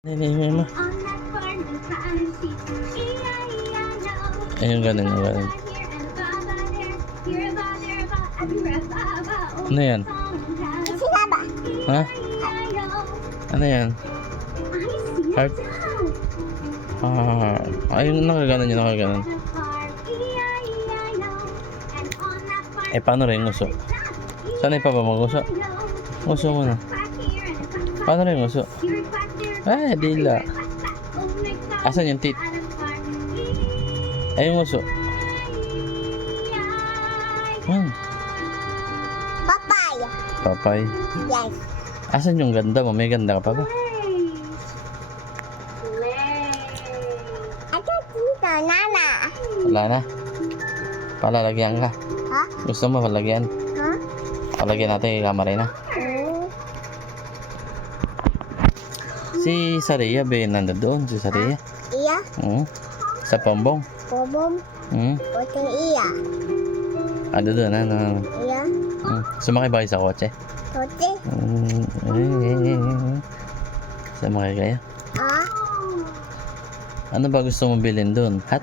Nilingin mo. Ayun, ganun, yung ganun. Ano yan? Ha? Ano yan? Heart? Ayun, nakaganon yun, nakaganon. Eh, paano rin nguso? Sanay pa ba mag-uso? Nguso mo na. Paano rin nguso? Ay, dila. Asan yung teeth? Ayun nguso. Papay. Papay. Yes. Asan yung ganda mo? May ganda ka pa ba? Ito dito, Nana. Wala na. Palalagyan ka. Ha? Gusto mo palagyan? Ha? Palagyan natin kay Camarena. Si Saria, nanda doon. Si Saria. Iya. Sa Pombong. Bobom. Puting iya. Ano doon, ano? Iya. Sumakay ba kayo sa kotse? Tote. Sumakay kayo? Ah. Ano ba gusto mong bilhin doon? Hat?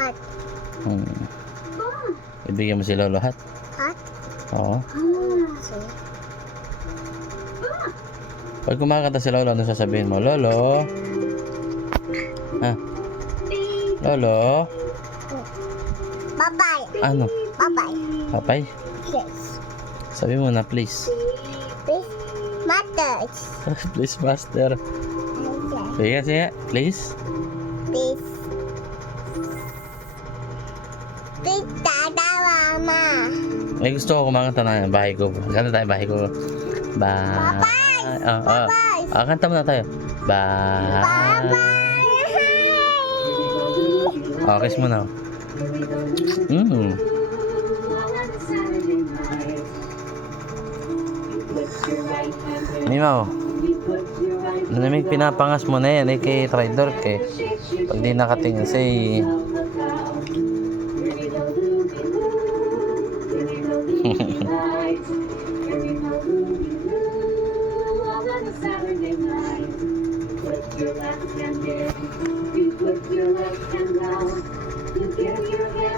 Hat. Ibigyan mo si Lolo hat? Hat. Oo. Okay. Pag kumakanta si Lolo, ano sasabihin mo? Lolo? Ha? Lolo? Papay. Ano? Papay. Papay? Yes. Sabi mo na, please. Please. Matters. Please, master. Sige, sige. Please. Please. Please, Tata Mama. May gusto ko kumakanta na bahay ko. Kanta tayo bahay ko. Bye. Bye. Kanta muna tayo. Bye. Bye. Kiss mo na. Mimaw. Namig pinapangas mo na yan kay Tridor kay pag di nakatingin say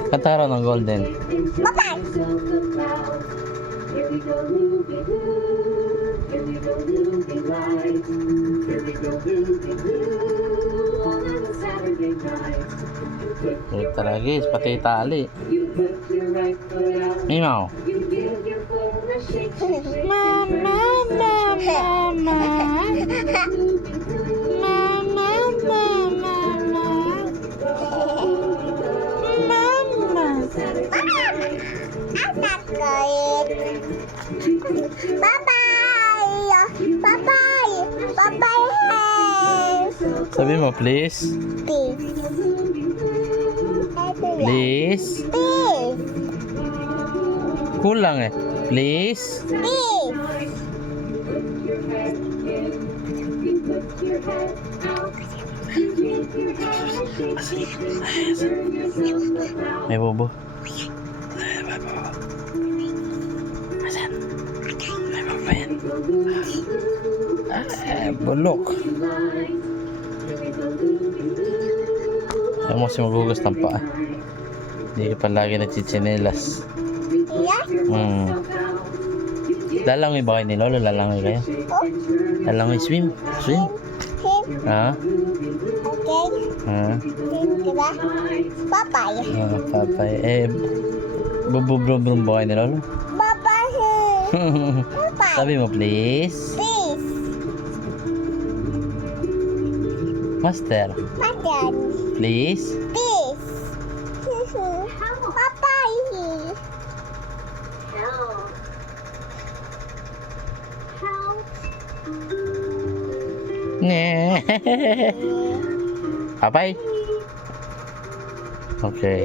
kanta ka raw ng Golden. Bye-bye. Puta lagi, pati tali. Mimaw. Mama, mama, mama. Mama, mama, mama. Mama. Anak kulit. Bye-bye. Bye-bye. Bye-bye. Sabi mo, please. Peace. Please. Peace. Kulang eh. Please. Peace. May bobo. May bobo. Asan? May bobo yan. Bulok. Ayaw mo kasi magugas ng paa. Hindi ka pa lagi nagchichinelas. Yes. Lalangoy ba kayo ni Lolo? Lalangoy kayo? Oh. Lalangoy, swim? Swim? Him. Ha? Okay. Diba? Papay. Papay. Bububrum ba kayo ni Lolo? Papay. Papay. Sabi mo, please. Peace. Master. Madam. Please. Peace. Papay. Papay. Okay.